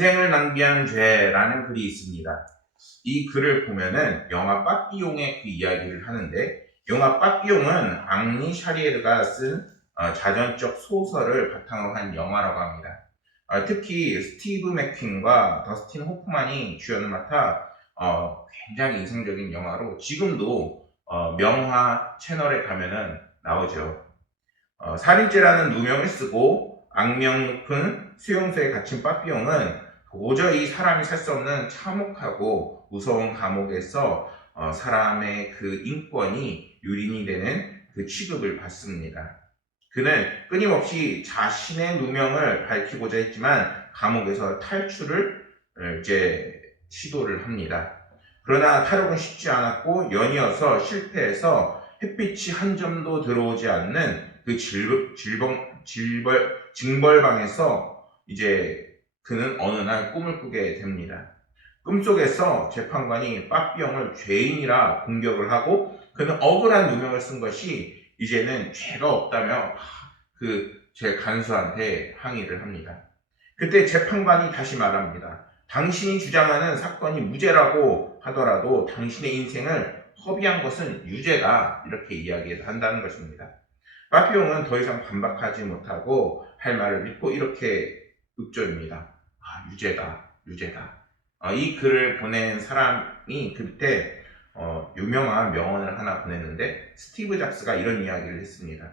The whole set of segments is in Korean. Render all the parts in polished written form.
인생을 낭비한 죄라는 글이 있습니다. 이 글을 보면은 영화 빠삐용의 그 이야기를 하는데, 영화 빠삐용은 앙리 샤리에르가 쓴 자전적 소설을 바탕으로 한 영화라고 합니다. 특히 스티브 맥퀸과 더스틴 호프만이 주연을 맡아 굉장히 인상적인 영화로 지금도 명화 채널에 가면은 나오죠. 살인죄라는 누명을 쓰고 악명 높은 수용소에 갇힌 빠삐용은 도저히 사람이 살 수 없는 참혹하고 무서운 감옥에서 사람의 그 인권이 유린이 되는 그 취급을 받습니다. 그는 끊임없이 자신의 누명을 밝히고자 했지만 감옥에서 탈출을 시도를 합니다. 그러나 탈옥은 쉽지 않았고 연이어서 실패해서 햇빛이 한 점도 들어오지 않는 그 징벌방에서 그는 어느 날 꿈을 꾸게 됩니다. 꿈속에서 재판관이 빠삐용을 죄인이라 공격을 하고 그는 억울한 누명을 쓴 것이 이제는 죄가 없다며 제 간수한테 항의를 합니다. 그때 재판관이 다시 말합니다. 당신이 주장하는 사건이 무죄라고 하더라도 당신의 인생을 허비한 것은 유죄다, 이렇게 이야기를 한다는 것입니다. 빠삐용은 더 이상 반박하지 못하고 할 말을 잃고 이렇게 읊조립니다. 유죄다. 이 글을 보낸 사람이 그때 유명한 명언을 하나 보냈는데, 스티브 잡스가 이런 이야기를 했습니다.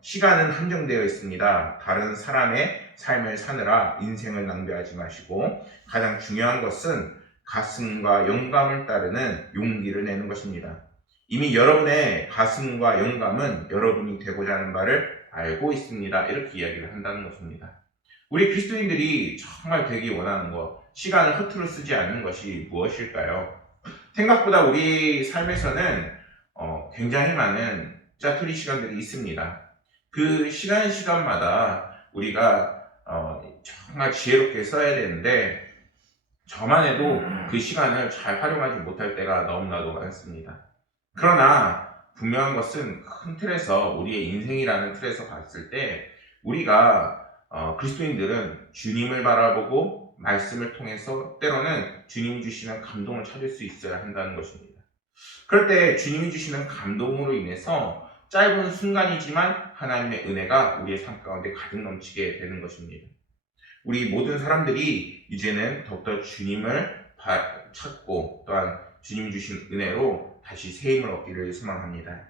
시간은 한정되어 있습니다. 다른 사람의 삶을 사느라 인생을 낭비하지 마시고 가장 중요한 것은 가슴과 영감을 따르는 용기를 내는 것입니다. 이미 여러분의 가슴과 영감은 여러분이 되고자 하는 바를 알고 있습니다. 이렇게 이야기를 한다는 것입니다. 우리 그리스도인들이 정말 되기 원하는 것, 시간을 허투루 쓰지 않는 것이 무엇일까요? 생각보다 우리 삶에서는 굉장히 많은 짜투리 시간들이 있습니다. 그 시간마다 우리가 정말 지혜롭게 써야 되는데, 저만 해도 그 시간을 잘 활용하지 못할 때가 너무나도 많습니다. 그러나 분명한 것은 큰 틀에서, 우리의 인생이라는 틀에서 봤을 때 우리가 그리스도인들은 주님을 바라보고 말씀을 통해서 때로는 주님이 주시는 감동을 찾을 수 있어야 한다는 것입니다. 그럴 때 주님이 주시는 감동으로 인해서 짧은 순간이지만 하나님의 은혜가 우리의 삶 가운데 가득 넘치게 되는 것입니다. 우리 모든 사람들이 이제는 더욱더 주님을 찾고 또한 주님이 주신 은혜로 다시 새 힘을 얻기를 소망합니다.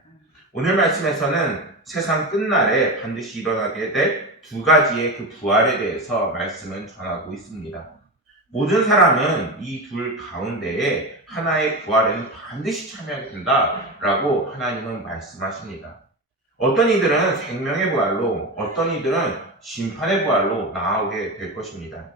오늘 말씀에서는 세상 끝날에 반드시 일어나게 될 두 가지의 그 부활에 대해서 말씀을 전하고 있습니다. 모든 사람은 이 둘 가운데에 하나의 부활에는 반드시 참여하게 된다라고 하나님은 말씀하십니다. 어떤 이들은 생명의 부활로, 어떤 이들은 심판의 부활로 나아오게 될 것입니다.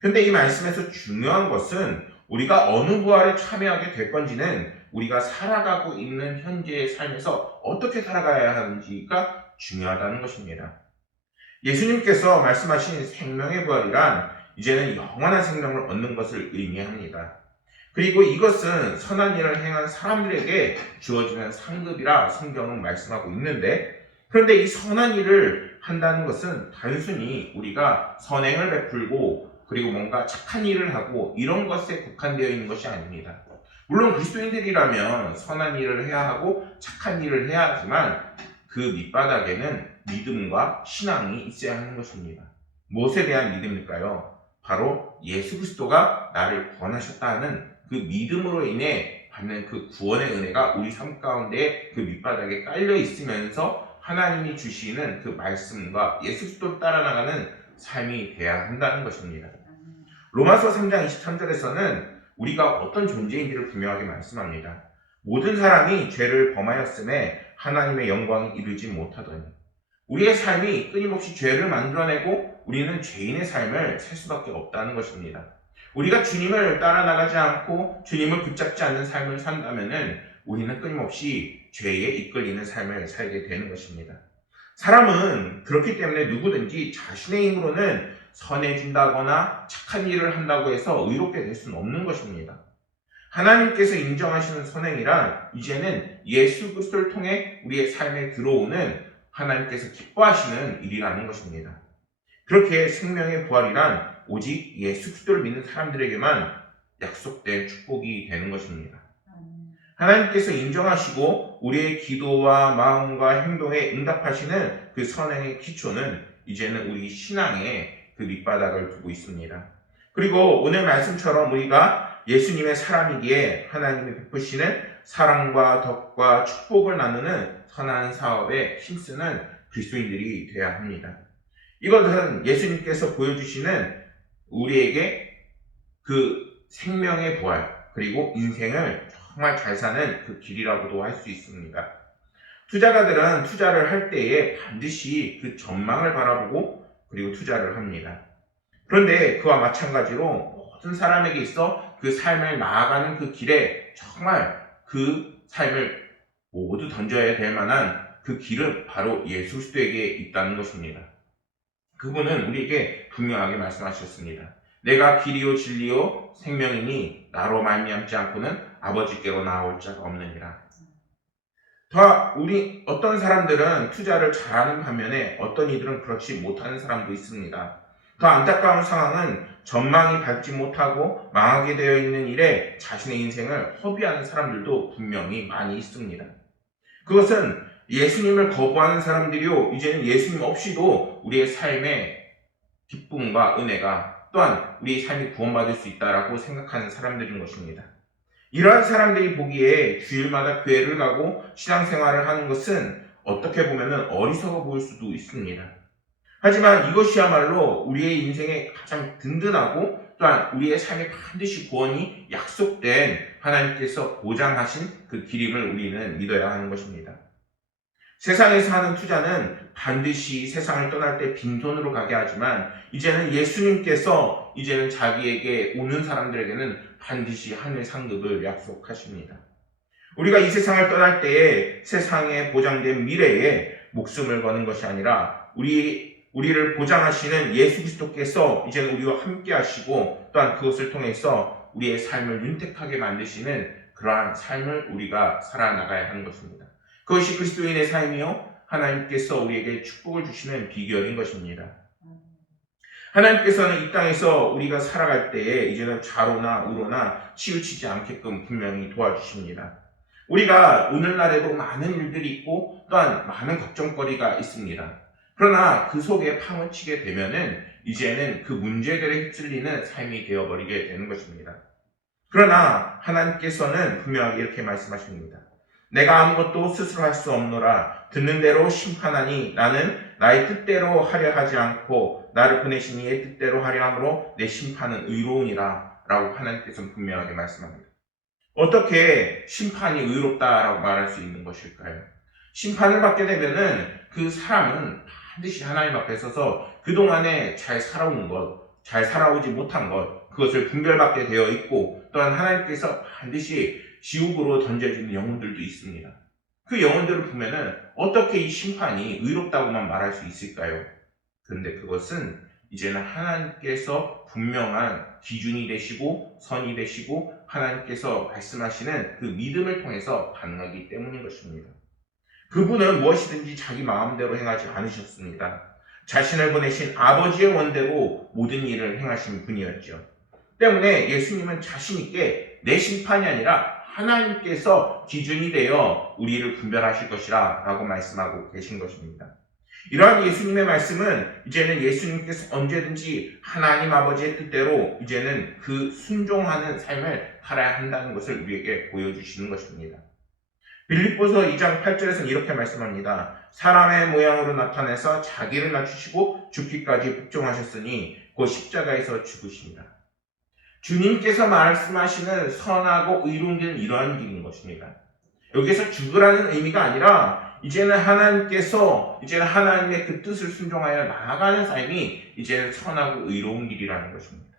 근데 이 말씀에서 중요한 것은 우리가 어느 부활에 참여하게 될 건지는 우리가 살아가고 있는 현재의 삶에서 어떻게 살아가야 하는지가 중요하다는 것입니다. 예수님께서 말씀하신 생명의 부활이란 이제는 영원한 생명을 얻는 것을 의미합니다. 그리고 이것은 선한 일을 행한 사람들에게 주어지는 상급이라 성경은 말씀하고 있는데, 그런데 이 선한 일을 한다는 것은 단순히 우리가 선행을 베풀고 그리고 뭔가 착한 일을 하고 이런 것에 국한되어 있는 것이 아닙니다. 물론 그리스도인들이라면 선한 일을 해야 하고 착한 일을 해야 하지만 그 밑바닥에는 믿음과 신앙이 있어야 하는 것입니다. 무엇에 대한 믿음일까요? 바로 예수 그리스도가 나를 구원하셨다 하는 그 믿음으로 인해 받는 그 구원의 은혜가 우리 삶 가운데 그 밑바닥에 깔려 있으면서 하나님이 주시는 그 말씀과 예수 그리스도를 따라 나가는 삶이 돼야 한다는 것입니다. 로마서 3장 23절에서는 우리가 어떤 존재인지를 분명하게 말씀합니다. 모든 사람이 죄를 범하였음에 하나님의 영광이 이르지 못하더니. 우리의 삶이 끊임없이 죄를 만들어내고 우리는 죄인의 삶을 살 수밖에 없다는 것입니다. 우리가 주님을 따라 나가지 않고 주님을 붙잡지 않는 삶을 산다면 우리는 끊임없이 죄에 이끌리는 삶을 살게 되는 것입니다. 사람은 그렇기 때문에 누구든지 자신의 힘으로는 선해진다거나 착한 일을 한다고 해서 의롭게 될 수는 없는 것입니다. 하나님께서 인정하시는 선행이란 이제는 예수 그리스도를 통해 우리의 삶에 들어오는 하나님께서 기뻐하시는 일이라는 것입니다. 그렇게 생명의 부활이란 오직 예수 그리스도를 믿는 사람들에게만 약속된 축복이 되는 것입니다. 하나님께서 인정하시고 우리의 기도와 마음과 행동에 응답하시는 그 선행의 기초는 이제는 우리 신앙의 그 밑바닥을 두고 있습니다. 그리고 오늘 말씀처럼 우리가 예수님의 사람이기에 하나님이 베푸시는 사랑과 덕과 축복을 나누는 선한 사업에 힘쓰는 그리스도인들이 되어야 합니다. 이것은 예수님께서 보여주시는 우리에게 그 생명의 부활 그리고 인생을 정말 잘 사는 그 길이라고도 할 수 있습니다. 투자가들은 투자를 할 때에 반드시 그 전망을 바라보고 그리고 투자를 합니다. 그런데 그와 마찬가지로 모든 사람에게 있어 그 삶을 나아가는 그 길에 정말 그 삶을 모두 던져야 될 만한 그 길은 바로 예수 그리스도에게 있다는 것입니다. 그분은 우리에게 분명하게 말씀하셨습니다. 내가 길이요 진리요 생명이니 나로 말미암지 않고는 아버지께로 나아올 자가 없느니라. 우리 어떤 사람들은 투자를 잘하는 반면에 어떤 이들은 그렇지 못하는 사람도 있습니다. 더 안타까운 상황은 전망이 밝지 못하고 망하게 되어 있는 일에 자신의 인생을 허비하는 사람들도 분명히 많이 있습니다. 그것은 예수님을 거부하는 사람들이요, 이제는 예수님 없이도 우리의 삶의 기쁨과 은혜가 또한 우리의 삶이 구원받을 수 있다라고 생각하는 사람들인 것입니다. 이러한 사람들이 보기에 주일마다 교회를 가고 신앙생활을 하는 것은 어떻게 보면 어리석어 보일 수도 있습니다. 하지만 이것이야말로 우리의 인생에 가장 든든하고 또한 우리의 삶에 반드시 구원이 약속된 하나님께서 보장하신 그 길임을 우리는 믿어야 하는 것입니다. 세상에서 하는 투자는 반드시 세상을 떠날 때 빈손으로 가게 하지만 이제는 예수님께서 이제는 자기에게 오는 사람들에게는 반드시 하늘 상급을 약속하십니다. 우리가 이 세상을 떠날 때에 세상에 보장된 미래에 목숨을 거는 것이 아니라 우리를 보장하시는 예수 그리스도께서 이제는 우리와 함께 하시고 또한 그것을 통해서 우리의 삶을 윤택하게 만드시는 그러한 삶을 우리가 살아나가야 하는 것입니다. 그것이 그리스도인의 삶이요 하나님께서 우리에게 축복을 주시는 비결인 것입니다. 하나님께서는 이 땅에서 우리가 살아갈 때에 이제는 좌로나 우로나 치우치지 않게끔 분명히 도와주십니다. 우리가 오늘날에도 많은 일들이 있고 또한 많은 걱정거리가 있습니다. 그러나 그 속에 파묻히게 되면은 이제는 그 문제들에 휩쓸리는 삶이 되어버리게 되는 것입니다. 그러나 하나님께서는 분명하게 이렇게 말씀하십니다. 내가 아무것도 스스로 할 수 없노라. 듣는 대로 심판하니 나는 나의 뜻대로 하려 하지 않고 나를 보내신 이의 뜻대로 하려 함으로 내 심판은 의로우니라 라고 하나님께서는 분명하게 말씀합니다. 어떻게 심판이 의롭다라고 말할 수 있는 것일까요? 심판을 받게 되면은 그 사람은 반드시 하나님 앞에 서서 그동안에 잘 살아온 것, 잘 살아오지 못한 것, 그것을 분별받게 되어 있고 또한 하나님께서 반드시 지옥으로 던져지는 영혼들도 있습니다. 그 영혼들을 보면은 어떻게 이 심판이 의롭다고만 말할 수 있을까요? 그런데 그것은 이제는 하나님께서 분명한 기준이 되시고 선이 되시고 하나님께서 말씀하시는 그 믿음을 통해서 가능하기 때문인 것입니다. 그분은 무엇이든지 자기 마음대로 행하지 않으셨습니다. 자신을 보내신 아버지의 원대로 모든 일을 행하신 분이었죠. 때문에 예수님은 자신 있게 내 심판이 아니라 하나님께서 기준이 되어 우리를 분별하실 것이라 라고 말씀하고 계신 것입니다. 이러한 예수님의 말씀은 이제는 예수님께서 언제든지 하나님 아버지의 뜻대로 이제는 그 순종하는 삶을 살아야 한다는 것을 우리에게 보여주시는 것입니다. 빌립보서 2장 8절에서는 이렇게 말씀합니다. 사람의 모양으로 나타내서 자기를 낮추시고 죽기까지 복종하셨으니 곧 십자가에서 죽으십니다. 주님께서 말씀하시는 선하고 의로운 길은 이러한 길인 것입니다. 여기에서 죽으라는 의미가 아니라 이제는 하나님께서 이제는 하나님의 그 뜻을 순종하여 나아가는 삶이 이제는 선하고 의로운 길이라는 것입니다.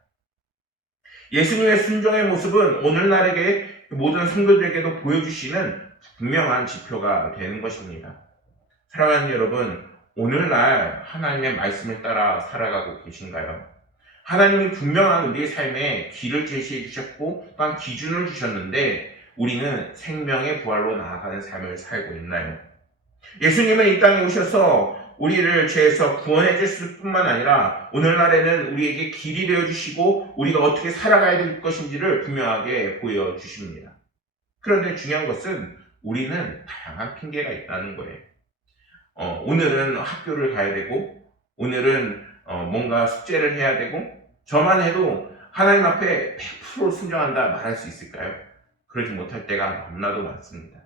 예수님의 순종의 모습은 오늘날에게 모든 성도들에게도 보여주시는 분명한 지표가 되는 것입니다. 사랑하는 여러분, 오늘날 하나님의 말씀을 따라 살아가고 계신가요? 하나님이 분명한 우리의 삶에 길을 제시해 주셨고 또한 기준을 주셨는데 우리는 생명의 부활로 나아가는 삶을 살고 있나요? 예수님은 이 땅에 오셔서 우리를 죄에서 구원해 줬을 뿐만 아니라 오늘날에는 우리에게 길이 되어 주시고 우리가 어떻게 살아가야 될 것인지를 분명하게 보여주십니다. 그런데 중요한 것은 우리는 다양한 핑계가 있다는 거예요. 오늘은 학교를 가야 되고 오늘은 뭔가 숙제를 해야 되고 저만 해도 하나님 앞에 100% 순종한다 말할 수 있을까요? 그러지 못할 때가 너무나도 많습니다.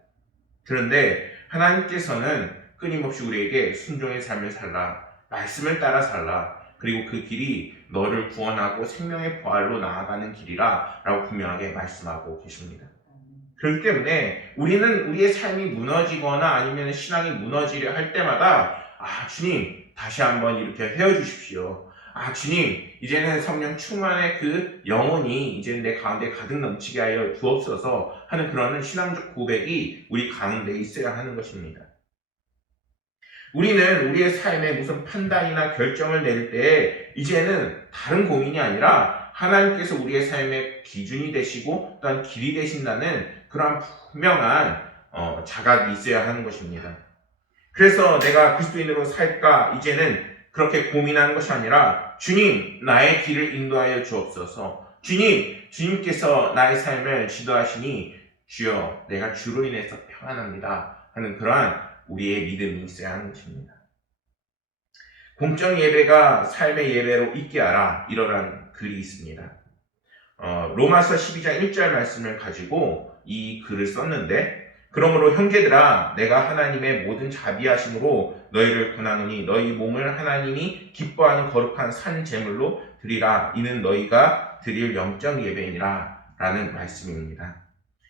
그런데 하나님께서는 끊임없이 우리에게 순종의 삶을 살라, 말씀을 따라 살라, 그리고 그 길이 너를 구원하고 생명의 부활로 나아가는 길이라 라고 분명하게 말씀하고 계십니다. 그렇기 때문에 우리는 우리의 삶이 무너지거나 아니면 신앙이 무너지려 할 때마다 주님 다시 한번 이렇게 헤어주십시오. 주님 이제는 성령 충만의 그 영혼이 이제는 내 가운데 가득 넘치게 하여 주옵소서 하는 그런 신앙적 고백이 우리 가운데 있어야 하는 것입니다. 우리는 우리의 삶에 무슨 판단이나 결정을 내릴 때 이제는 다른 고민이 아니라 하나님께서 우리의 삶의 기준이 되시고 또한 길이 되신다는 그런 분명한 자각이 있어야 하는 것입니다. 그래서 내가 그리스도인으로 살까 이제는 그렇게 고민하는 것이 아니라 주님 나의 길을 인도하여 주옵소서. 주님께서 나의 삶을 지도하시니 주여 내가 주로 인해서 평안합니다 하는 그러한 우리의 믿음이 있어야 하는 것입니다. 공적 예배가 삶의 예배로 있게 하라 이러한 글이 있습니다. 로마서 12장 1절 말씀을 가지고 이 글을 썼는데 그러므로 형제들아 내가 하나님의 모든 자비하심으로 너희를 권하노니 너희 몸을 하나님이 기뻐하는 거룩한 산 제물로 드리라 이는 너희가 드릴 영적 예배이니라 라는 말씀입니다.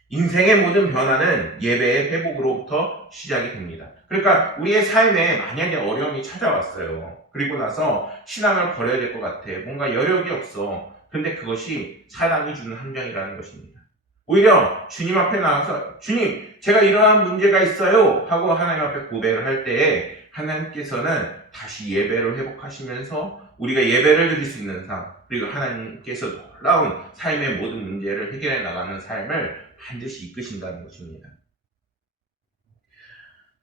인생의 모든 변화는 예배의 회복으로부터 시작이 됩니다. 그러니까 우리의 삶에 만약에 어려움이 찾아왔어요. 그리고 나서 신앙을 버려야 될 것 같아. 뭔가 여력이 없어. 근데 그것이 사단이 주는 함정이라는 것입니다. 오히려 주님 앞에 나와서 주님 제가 이러한 문제가 있어요 하고 하나님 앞에 고백을 할 때에 하나님께서는 다시 예배를 회복하시면서 우리가 예배를 드릴 수 있는 삶 그리고 하나님께서 놀라운 삶의 모든 문제를 해결해 나가는 삶을 반드시 이끄신다는 것입니다.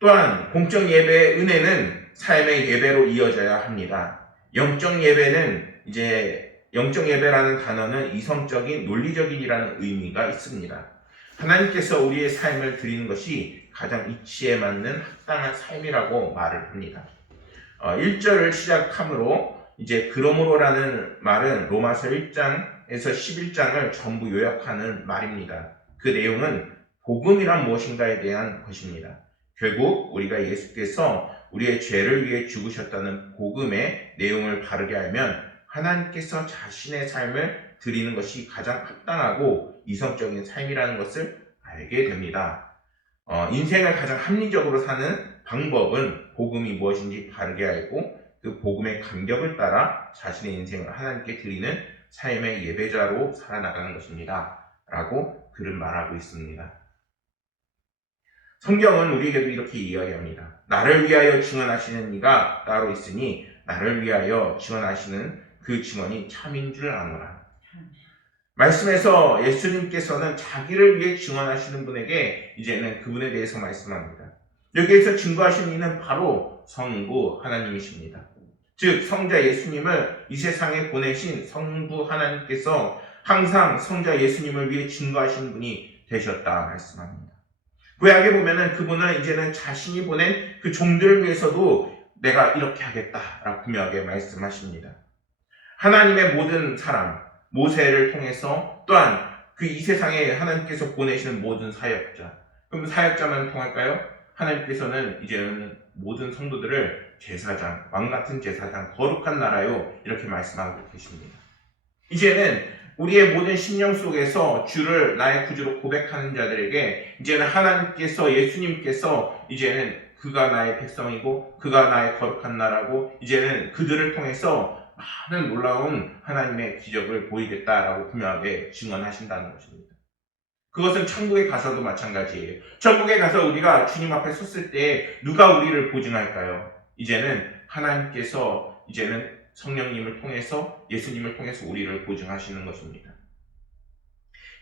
또한 공적 예배의 은혜는 삶의 예배로 이어져야 합니다. 영적 예배라는 단어는 이성적인 논리적인이라는 의미가 있습니다. 하나님께서 우리의 삶을 드리는 것이 가장 이치에 맞는 합당한 삶이라고 말을 합니다. 1절을 시작함으로 이제 그러므로라는 말은 로마서 1장에서 11장을 전부 요약하는 말입니다. 그 내용은 복음이란 무엇인가에 대한 것입니다. 결국 우리가 예수께서 우리의 죄를 위해 죽으셨다는 복음의 내용을 바르게 알면 하나님께서 자신의 삶을 드리는 것이 가장 합당하고 이성적인 삶이라는 것을 알게 됩니다. 인생을 가장 합리적으로 사는 방법은 복음이 무엇인지 바르게 알고 그 복음의 간격을 따라 자신의 인생을 하나님께 드리는 삶의 예배자로 살아나가는 것입니다. 라고 글은 말하고 있습니다. 성경은 우리에게도 이렇게 이야기합니다. 나를 위하여 증언하시는 이가 따로 있으니 나를 위하여 증언하시는 그 증언이 참인 줄 아노라. 말씀에서 예수님께서는 자기를 위해 증언하시는 분에게 이제는 그분에 대해서 말씀합니다. 여기에서 증거하신 이는 바로 성부 하나님이십니다. 즉 성자 예수님을 이 세상에 보내신 성부 하나님께서 항상 성자 예수님을 위해 증거하신 분이 되셨다 말씀합니다. 구약에 보면은 그분은 이제는 자신이 보낸 그 종들을 위해서도 내가 이렇게 하겠다라고 분명하게 말씀하십니다. 하나님의 모든 사람 모세를 통해서 또한 그 이 세상에 하나님께서 보내시는 모든 사역자, 그럼 사역자만 통할까요? 하나님께서는 이제는 모든 성도들을 제사장, 왕같은 제사장, 거룩한 나라요 이렇게 말씀하고 계십니다. 이제는 우리의 모든 심령 속에서 주를 나의 구주로 고백하는 자들에게 이제는 하나님께서 예수님께서 이제는 그가 나의 백성이고 그가 나의 거룩한 나라고 이제는 그들을 통해서 많은 놀라운 하나님의 기적을 보이겠다라고 분명하게 증언하신다는 것입니다. 그것은 천국에 가서도 마찬가지예요. 천국에 가서 우리가 주님 앞에 섰을 때 누가 우리를 보증할까요? 이제는 하나님께서 이제는 성령님을 통해서 예수님을 통해서 우리를 보증하시는 것입니다.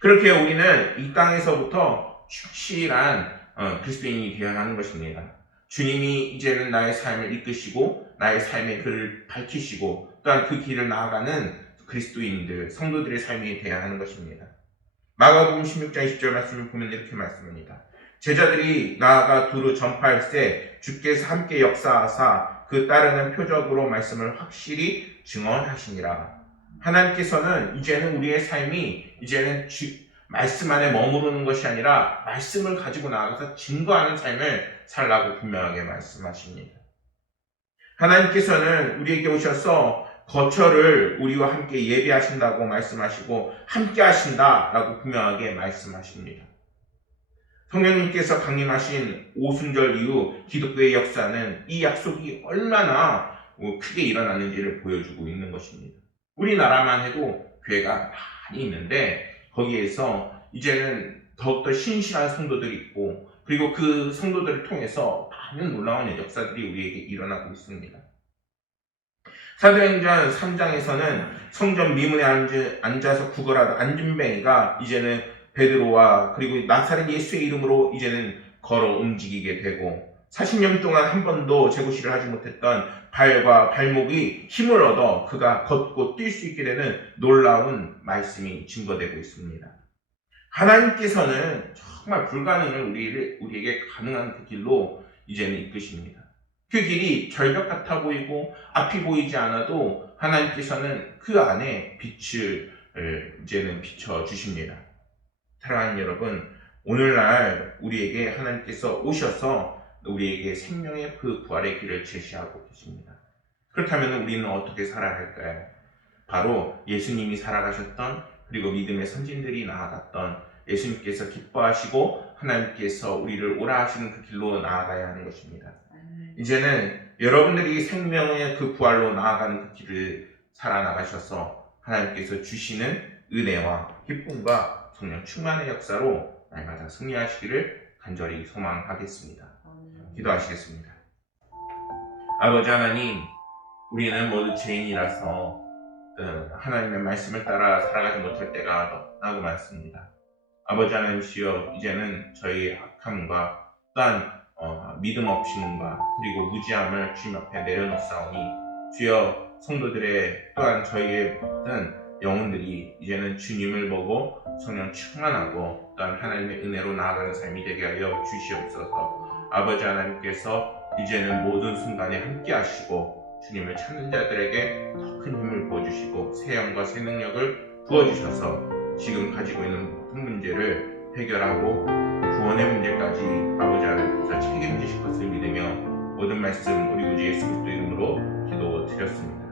그렇게 우리는 이 땅에서부터 충실한 그리스도인이 되어야 하는 것입니다. 주님이 이제는 나의 삶을 이끄시고 나의 삶의 길을 밝히시고 또한 그 길을 나아가는 그리스도인들, 성도들의 삶이 되어야 하는 것입니다. 마가복음 16장 20절 말씀을 보면 이렇게 말씀합니다. 제자들이 나아가 두루 전파할세 주께서 함께 역사하사 그 따르는 표적으로 말씀을 확실히 증언하시니라. 하나님께서는 이제는 우리의 삶이 이제는 말씀 안에 머무르는 것이 아니라 말씀을 가지고 나아가서 증거하는 삶을 살라고 분명하게 말씀하십니다. 하나님께서는 우리에게 오셔서 거처를 우리와 함께 예비하신다고 말씀하시고 함께 하신다라고 분명하게 말씀하십니다. 성령님께서 강림하신 오순절 이후 기독교의 역사는 이 약속이 얼마나 크게 일어나는지를 보여주고 있는 것입니다. 우리나라만 해도 교회가 많이 있는데 거기에서 이제는 더욱더 신실한 성도들이 있고 그리고 그 성도들을 통해서 많은 놀라운 역사들이 우리에게 일어나고 있습니다. 사도행전 3장에서는 성전 미문에 앉아서 구걸하던 안진뱅이가 이제는 베드로와 그리고 나사렛 예수의 이름으로 이제는 걸어 움직이게 되고 40년 동안 한 번도 제구실을 하지 못했던 발과 발목이 힘을 얻어 그가 걷고 뛸 수 있게 되는 놀라운 말씀이 증거되고 있습니다. 하나님께서는 정말 불가능을 우리에게 가능한 그 길로 이제는 이끄십니다. 그 길이 절벽 같아 보이고 앞이 보이지 않아도 하나님께서는 그 안에 빛을 이제는 비춰주십니다. 사랑하는 여러분, 오늘날 우리에게 하나님께서 오셔서 우리에게 생명의 그 부활의 길을 제시하고 계십니다. 그렇다면 우리는 어떻게 살아야 할까요? 바로 예수님이 살아가셨던 그리고 믿음의 선진들이 나아갔던 예수님께서 기뻐하시고 하나님께서 우리를 오라 하시는 그 길로 나아가야 하는 것입니다. 이제는 여러분들이 생명의 그 부활로 나아가는 그 길을 살아나가셔서 하나님께서 주시는 은혜와 기쁨과 성령 충만의 역사로 날마다 승리하시기를 간절히 소망하겠습니다. 기도하시겠습니다. 아버지 하나님, 우리는 모두 죄인이라서 하나님의 말씀을 따라 살아가지 못할 때가 너무나도 많습니다. 아버지 하나님이시여, 이제는 저희 악함과 또한 믿음 없음과 그리고 무지함을 주님 앞에 내려놓사오니 주여, 성도들의 또한 저희의 모든 영혼들이 이제는 주님을 보고 성령 충만하고 또한 하나님의 은혜로 나아가는 삶이 되게 하여 주시옵소서. 아버지 하나님께서 이제는 모든 순간에 함께 하시고 주님을 찾는 자들에게 더 큰 힘을 부어주시고 새 영과 새 능력을 부어주셔서 지금 가지고 있는 모든 문제를 해결하고 구원의 문제까지 아버지 하나님께서 책임지실 것을 믿으며 모든 말씀 우리 구주 예수 그리스도 이름으로 기도드렸습니다.